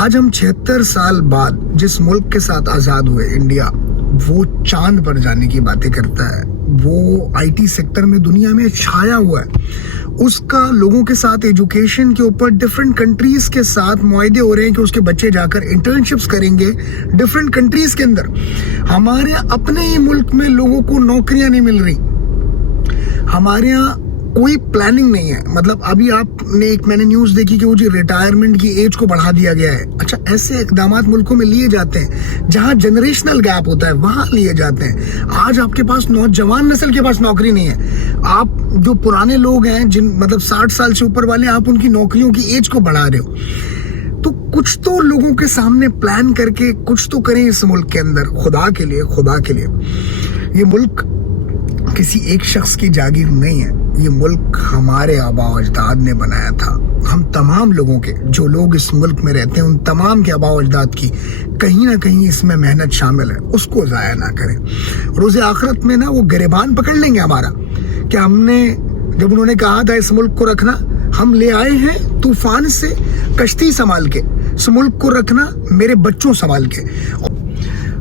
आज हम 76 साल बाद जिस मुल्क के साथ आजाद हुए, इंडिया, वो चांद पर जाने की बातें करता है, वो आईटी सेक्टर में दुनिया में छाया हुआ है, उसका लोगों के साथ एजुकेशन के ऊपर डिफरेंट कंट्रीज के साथ मुआहदे हो रहे हैं कि उसके बच्चे जाकर इंटर्नशिप्स करेंगे डिफरेंट कंट्रीज के अंदर। हमारे अपने ही मुल्क में लोगों को नौकरियां नहीं मिल रही, हमारे यहाँ कोई प्लानिंग नहीं है। मतलब अभी आपने मैंने न्यूज देखी कि वो जी रिटायरमेंट की एज को बढ़ा दिया गया है। अच्छा, ऐसे इकदाम मुल्कों में लिए जाते हैं जहां जनरेशनल गैप होता है, वहां लिए जाते हैं। आज आपके पास नौजवान नस्ल के पास नौकरी नहीं है। आप जो पुराने लोग हैं, जिन मतलब 60 साल से ऊपर वाले, आप उनकी नौकरियों की एज को बढ़ा रहे हो। तो कुछ तो लोगों के सामने प्लान करके कुछ तो करें इस मुल्क के अंदर। खुदा के लिए ये मुल्क किसी एक शख्स की जागीर नहीं है। ये मुल्क हमारे आबा अजदाद ने बनाया था। हम तमाम लोगों के, जो लोग इस मुल्क में रहते हैं, उन तमाम के आबा अजदाद की कहीं ना कहीं इसमें मेहनत शामिल है। उसको ज़ाया ना करें। रोज़े आखिरत में ना वो गिरबान पकड़ लेंगे हमारा कि हमने, जब उन्होंने कहा था इस मुल्क को रखना, हम ले आए हैं तूफान से कश्ती संभाल के, इस मुल्क को रखना मेरे बच्चों संभाल के।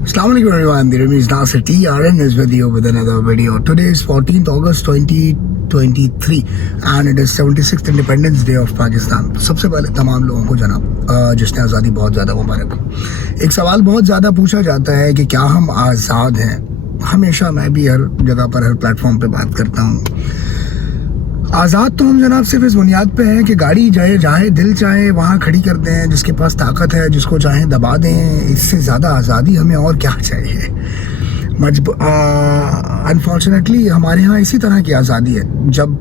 Assalamualaikum everyone, this is Nasir TRN is with you with another video. Today is 14th August 2023 and it is 76th Independence Day of Pakistan. सबसे पहले तमाम लोगों को जनाब जिसने आज़ादी बहुत ज़्यादा मुबारक हो। एक सवाल बहुत ज़्यादा पूछा जाता है कि क्या हम आज़ाद हैं। हमेशा मैं भी हर जगह पर, हर प्लेटफॉर्म पे बात करता हूँ, आज़ाद तो हम जनाब सिर्फ इस बुनियाद पे हैं कि गाड़ी जाए दिल चाहे वहाँ खड़ी कर दें, जिसके पास ताकत है जिसको चाहे दबा दें। इससे ज़्यादा आज़ादी हमें और क्या चाहिए। अनफॉर्चुनेटली हमारे यहाँ इसी तरह की आज़ादी है। जब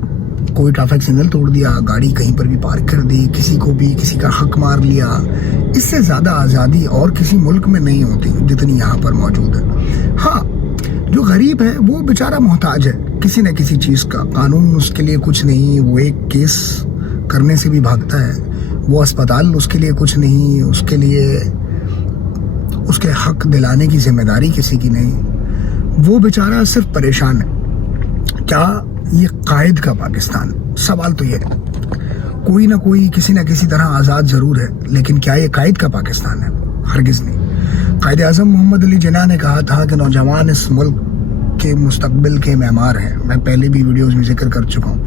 कोई ट्रैफिक सिग्नल तोड़ दिया, गाड़ी कहीं पर भी पार्क कर दी, किसी को भी किसी का हक मार लिया, इससे ज़्यादा आज़ादी और किसी मुल्क में नहीं होती जितनी यहाँ पर मौजूद है। हाँ, जो गरीब है वो बेचारा मोहताज है किसी न किसी चीज़ का। कानून उसके लिए कुछ नहीं, वो एक केस करने से भी भागता है। वो अस्पताल उसके लिए कुछ नहीं, उसके लिए उसके हक दिलाने की जिम्मेदारी किसी की नहीं। वो बेचारा सिर्फ परेशान है। क्या ये कायद का पाकिस्तान? सवाल तो ये है। कोई ना कोई किसी न किसी तरह आज़ाद ज़रूर है, लेकिन क्या ये कायद का पाकिस्तान है? हरगिज़ नहीं। कायद आज़म मोहम्मद अली जिन्ना ने कहा था कि नौजवान इस मुल्क के मुस्तकबिल के मेमार हैं। मैं पहले भी वीडियोस में जिक्र कर चुका हूँ।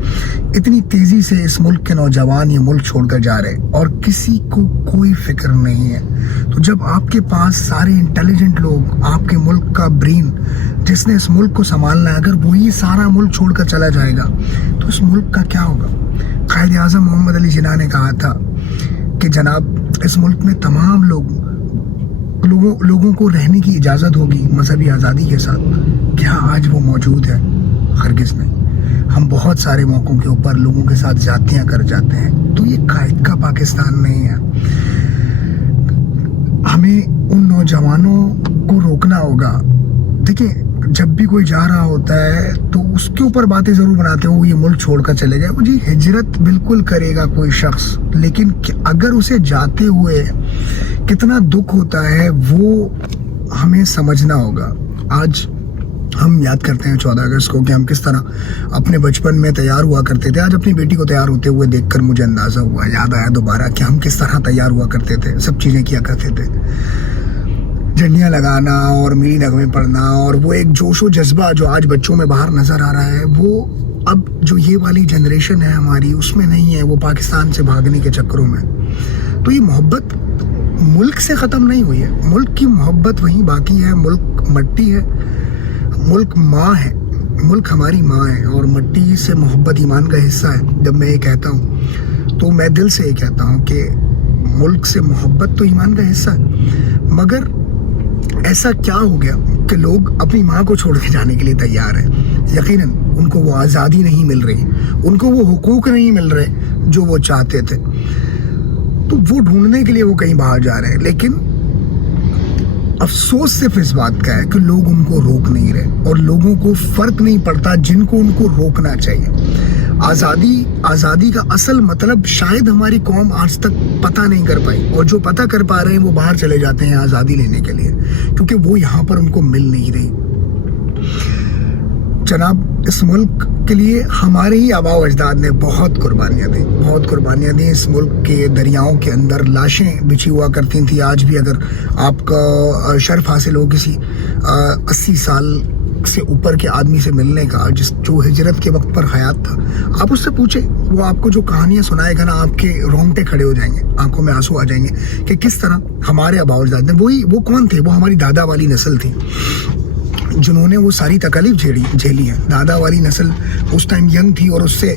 इतनी तेज़ी से इस मुल्क के नौजवान ये मुल्क छोड़कर जा रहे हैं और किसी को कोई फिक्र नहीं है। तो जब आपके पास सारे इंटेलिजेंट लोग, आपके मुल्क का ब्रेन जिसने इस मुल्क को संभालना है, अगर वही सारा मुल्क छोड़कर चला जाएगा तो इस मुल्क का क्या होगा? कायद आज़म मोहम्मद अली जिन्ना ने कहा था कि जनाब, इस मुल्क में तमाम लोगों को रहने की इजाज़त होगी मजहबी आज़ादी के साथ। क्या आज वो मौजूद है? हरगिज़ नहीं। हम बहुत सारे मौक़ों के ऊपर लोगों के साथ ज़्यादतियाँ कर जाते हैं। तो ये कायद का पाकिस्तान नहीं है। हमें उन नौजवानों को रोकना होगा। देखिए, जब भी कोई जा रहा होता है तो उसके ऊपर बातें ज़रूर बनाते हो, वो ये मुल्क छोड़कर चले गए। वो जी हिजरत बिल्कुल करेगा कोई शख्स, लेकिन अगर उसे जाते हुए कितना दुख होता है वो हमें समझना होगा। आज हम याद करते हैं 14 अगस्त को कि हम किस तरह अपने बचपन में तैयार हुआ करते थे। आज अपनी बेटी को तैयार होते हुए देखकर मुझे अंदाज़ा हुआ, याद आया दोबारा कि हम किस तरह तैयार हुआ करते थे, सब चीज़ें किया करते थे। झंडियाँ लगाना और मीरी नगमे पढ़ना और वो एक जोशो जज्बा जो आज बच्चों में बाहर नज़र आ रहा है, वो अब जो ये वाली जनरेशन है हमारी, उसमें नहीं है। वो पाकिस्तान से भागने के चक्करों में। तो ये मोहब्बत मुल्क से ख़त्म नहीं हुई है। मुल्क की मोहब्बत वहीं बाकी है। मुल्क मट्टी है, मुल्क माँ है, मुल्क हमारी माँ है और मट्टी से मोहब्बत ईमान का हिस्सा है। जब मैं ये कहता हूँ तो मैं दिल से ये कहता हूँ कि मुल्क से मोहब्बत तो ईमान का हिस्सा है। मगर ऐसा क्या हो गया कि लोग अपनी माँ को छोड़ के जाने के लिए तैयार हैं? यकीनन उनको वो आज़ादी नहीं मिल रही, उनको वो हुकूक नहीं मिल रहे जो वो चाहते थे। तो वो ढूंढने के लिए वो कहीं बाहर जा रहे हैं। लेकिन अफसोस सिर्फ इस बात का है कि लोग उनको रोक नहीं रहे और लोगों को फर्क नहीं पड़ता जिनको उनको रोकना चाहिए। आज़ादी का असल मतलब शायद हमारी कौम आज तक पता नहीं कर पाई, और जो पता कर पा रहे हैं वो बाहर चले जाते हैं आज़ादी लेने के लिए, क्योंकि वो यहाँ पर उनको मिल नहीं रही। जनाब, इस मुल्क के लिए हमारे ही आबा व अजदाद ने बहुत कुर्बानियाँ दी। इस मुल्क के दरियाओं के अंदर लाशें बिछी हुआ करती थी। आज भी अगर आपका शर्फ हासिल हो किसी 80 साल से ऊपर के आदमी से मिलने का, जो हिजरत के वक्त पर हयात था, आप उससे पूछे, वो आपको जो कहानियां सुनाएगा ना, आपके रोंगटे खड़े हो जाएंगे, आंखों में आंसू आ जाएंगे कि किस तरह हमारे आबा व अजदाद ने, वो कौन थे, वो हमारी दादा वाली नस्ल थी जिन्होंने वो सारी तकलीफ झेली है। दादा वाली नस्ल उस टाइम यंग थी, और उससे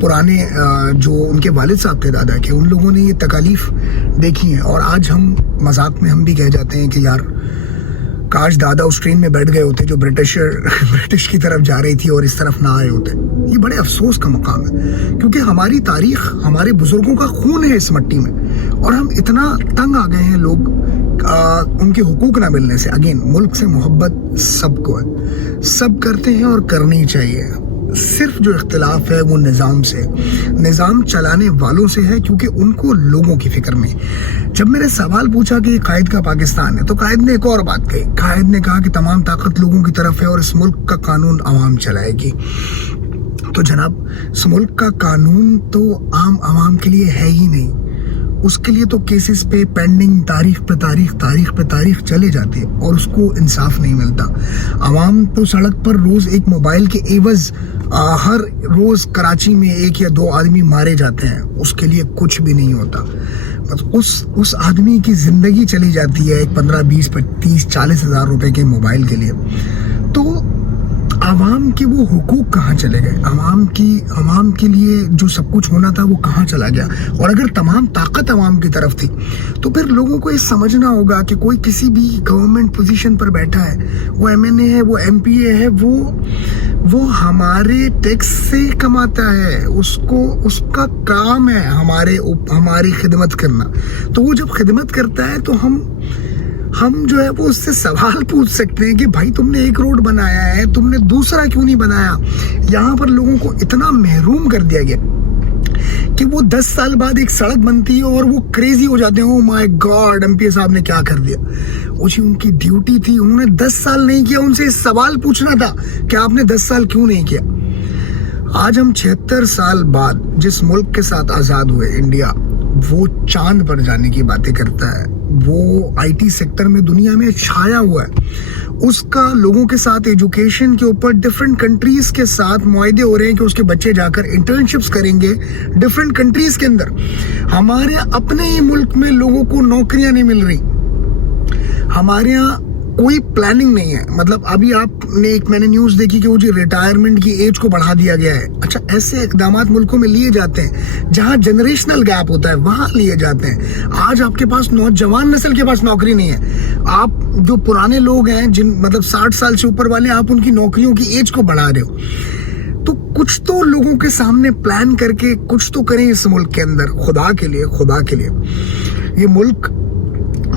पुराने जो उनके वालिद साहब थे दादा के, उन लोगों ने ये तकलीफ देखी है। और आज हम मजाक में हम भी कह जाते हैं कि यार काश दादा उस ट्रेन में बैठ गए होते जो ब्रिटिश की तरफ जा रही थी और इस तरफ ना आए होते। ये बड़े अफसोस का मकाम है, क्योंकि हमारी तारीख, हमारे बुजुर्गों का खून है इस मिट्टी में, और हम इतना तंग आ गए हैं लोग उनके हुकूक ना मिलने से। अगेन, मुल्क से मोहब्बत सबको है, सब करते हैं और करनी चाहिए। सिर्फ जो इख्तिलाफ है वो निज़ाम चलाने वालों से है, क्योंकि उनको लोगों की फिक्र में। जब मैंने सवाल पूछा कि कायद का पाकिस्तान है, तो कायद ने एक और बात कही। कायद ने कहा कि तमाम ताकत लोगों की तरफ है और इस मुल्क का कानून आवाम चलाएगी। तो जनाब, इस मुल्क का कानून तो आवाम के लिए है ही नहीं, उसके लिए तो केसेस पे पेंडिंग तारीख पे तारीख चले जाते हैं और उसको इंसाफ नहीं मिलता। आवाम तो सड़क पर रोज एक मोबाइल के एवज हर रोज कराची में 1 या 2 आदमी मारे जाते हैं, उसके लिए कुछ भी नहीं होता। बस उस आदमी की जिंदगी चली जाती है एक 15, 20, 30, 40 हज़ार रुपए के मोबाइल के लिए। तो आवाम के वो हुकूक कहाँ चले गए? आवाम के लिए जो सब कुछ होना था वो कहाँ चला गया? और अगर तमाम ताकत आवाम की तरफ थी, तो फिर लोगों को ये समझना होगा कि कोई किसी भी गवर्नमेंट पोजीशन पर बैठा है, वो MNA है, वो MPA है, वो हमारे टैक्स से कमाता है, उसका काम है हमारी खिदमत करना। तो वो जब खिदमत करता है तो हम जो है वो उससे सवाल पूछ सकते हैं कि भाई तुमने एक रोड बनाया है, तुमने दूसरा क्यों नहीं बनाया? यहाँ पर लोगों को इतना महरूम कर दिया गया कि वो 10 साल बाद एक सड़क बनती है और वो क्रेजी हो जाते हैं, ओ माय गॉड MPA साहब ने क्या कर दिया। वो जी उनकी ड्यूटी थी, उन्होंने 10 साल नहीं किया, उनसे सवाल पूछना था कि आपने 10 साल क्यों नहीं किया। आज हम 76 साल बाद जिस मुल्क के साथ आज़ाद हुए, इंडिया, वो चांद पर जाने की बातें करता है, वो IT सेक्टर में दुनिया में छाया हुआ है। उसका लोगों के साथ एजुकेशन के ऊपर डिफरेंट कंट्रीज के साथ मुआहदे हो रहे हैं कि उसके बच्चे जाकर इंटर्नशिप्स करेंगे डिफरेंट कंट्रीज के अंदर। हमारे अपने ही मुल्क में लोगों को नौकरियां नहीं मिल रही, हमारे यहाँ कोई प्लानिंग नहीं है। मतलब अभी मैंने न्यूज़ देखी कि वो जो रिटायरमेंट की एज को बढ़ा दिया गया है। अच्छा, ऐसे इकदाम मुल्कों में लिए जाते हैं जहां जनरेशनल गैप होता है, वहां लिए जाते हैं। आज आपके पास नौजवान नस्ल के पास नौकरी नहीं है। आप जो पुराने लोग हैं, मतलब 60 साल से ऊपर वाले, आप उनकी नौकरियों की एज को बढ़ा रहे हो। तो कुछ तो लोगों के सामने प्लान करके कुछ तो करें इस मुल्क के अंदर, खुदा के लिए। ये मुल्क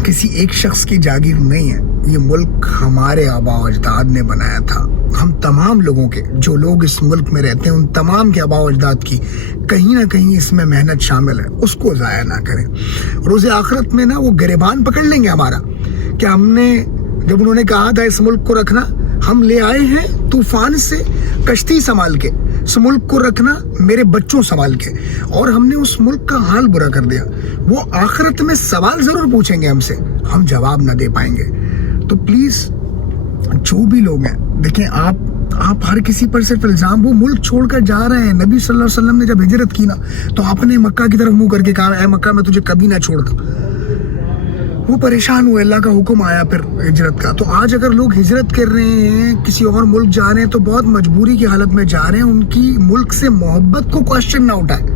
किसी एक शख्स की जागीर नहीं है, ये मुल्क हमारे आबा अजदाद ने बनाया था। हम तमाम लोगों के, जो लोग इस मुल्क में रहते हैं, उन तमाम के आबा अजदाद की कहीं ना कहीं इसमें मेहनत शामिल है, उसको ज़ाया ना करें। रोज़े आखिरत में ना वो गिरबान पकड़ लेंगे हमारा कि हमने, जब उन्होंने कहा था इस मुल्क को रखना, हम ले आए हैं तूफान से कश्ती संभाल के, इस मुल्क को रखना मेरे बच्चों संभाल के, और हमने उस मुल्क का हाल बुरा कर दिया। वो आखिरत में सवाल जरूर पूछेंगे हमसे, हम जवाब ना दे पाएंगे। तो प्लीज जो भी लोग हैं, देखें, आप हर किसी पर सिर्फ इल्जाम, वो मुल्क छोड़कर जा रहे हैं। नबी सल्लल्लाहु अलैहि वसल्लम ने जब हिजरत की ना, तो आपने मक्का की तरफ मुंह करके कहा, ऐ मक्का मैं तुझे कभी ना छोड़ता। वो परेशान हुए, अल्लाह का हुक्म आया फिर हिजरत का। तो आज अगर लोग हिजरत कर रहे हैं, किसी और मुल्क जा रहे हैं, तो बहुत मजबूरी की हालत में जा रहे हैं। उनकी मुल्क से मोहब्बत को क्वेश्चन ना उठाए,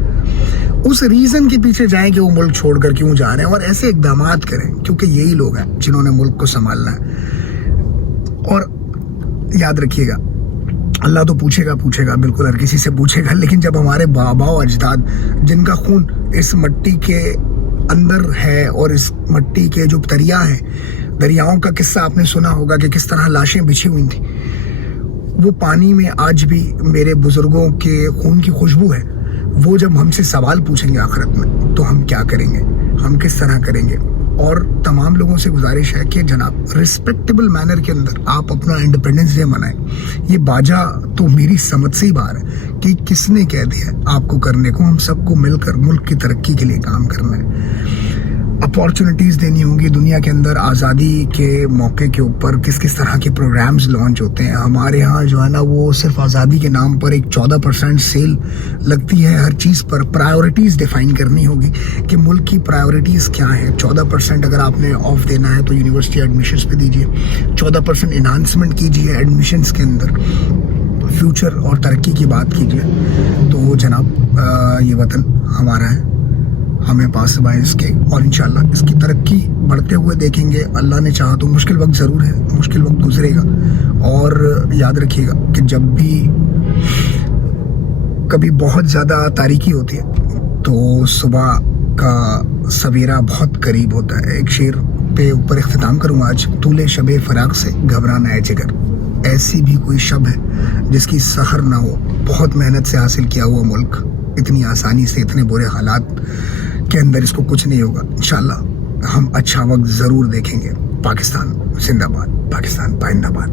उस रीजन के पीछे जाएं कि वो मुल्क छोड़कर क्यों जा रहे हैं, और ऐसे इकदाम करें, क्योंकि यही लोग हैं जिन्होंने मुल्क को संभालना है। और याद रखिएगा, अल्लाह तो पूछेगा, बिल्कुल हर किसी से पूछेगा, लेकिन जब हमारे बाबा और अजदाद, जिनका खून इस मिट्टी के अंदर है, और इस मिट्टी के जो दरियाओं का किस्सा आपने सुना होगा कि किस तरह लाशें बिछी हुई थी, वो पानी में आज भी मेरे बुजुर्गों के खून की खुशबू है। वो जब हमसे सवाल पूछेंगे आखिरत में, तो हम क्या करेंगे, हम किस तरह करेंगे? اور تمام لوگوں سے گزارش ہے کہ جناب رسپیکٹیبل مینر کے اندر آپ اپنا انڈیپینڈنس ڈے منائیں. یہ باجا تو میری سمجھ سے ہی باہر ہے کہ کس نے کہہ دیا آپ کو کرنے کو. ہم سب کو مل کر ملک کی ترقی کے لیے کام کرنا ہے. اپارچونیٹیز دینی ہوں گی دنیا کے اندر. آزادی کے موقع کے اوپر کس کس طرح کے پروگرامز لانچ ہوتے ہیں. ہمارے ہاں جو ہے نا وہ صرف آزادی کے نام پر ایک 14% سیل لگتی ہے ہر چیز پر. پرائیورٹیز ڈیفائن کرنی ہوگی کہ ملک کی پرائیورٹیز کیا ہیں. 14% اگر آپ نے آف دینا ہے تو یونیورسٹی ایڈمیشنز پہ دیجیے. 14% انہانسمنٹ کیجیے ایڈمیشنز کے اندر. فیوچر اور ترقی کی بات کیجیے. تو جناب یہ وطن ہمارا ہے, ہمیں پاس بائیں اس کے, اور انشاءاللہ اس کی ترقی بڑھتے ہوئے دیکھیں گے. اللہ نے چاہا تو مشکل وقت ضرور ہے, مشکل وقت گزرے گا. اور یاد رکھیے گا کہ جب بھی کبھی بہت زیادہ تاریکی ہوتی ہے تو صبح کا سویرا بہت قریب ہوتا ہے. ایک شعر پہ اوپر اختتام کروں آج. طول شب فراق سے گھبرانا ہے جگر, ایسی بھی کوئی شب ہے جس کی سحر نہ ہو. بہت محنت سے حاصل کیا ہوا ملک اتنی آسانی سے اتنے برے حالات کے اندر اس کو کچھ نہیں ہوگا. انشاءاللہ ہم اچھا وقت ضرور دیکھیں گے. پاکستان زندہ باد, پاکستان پائندہ باد.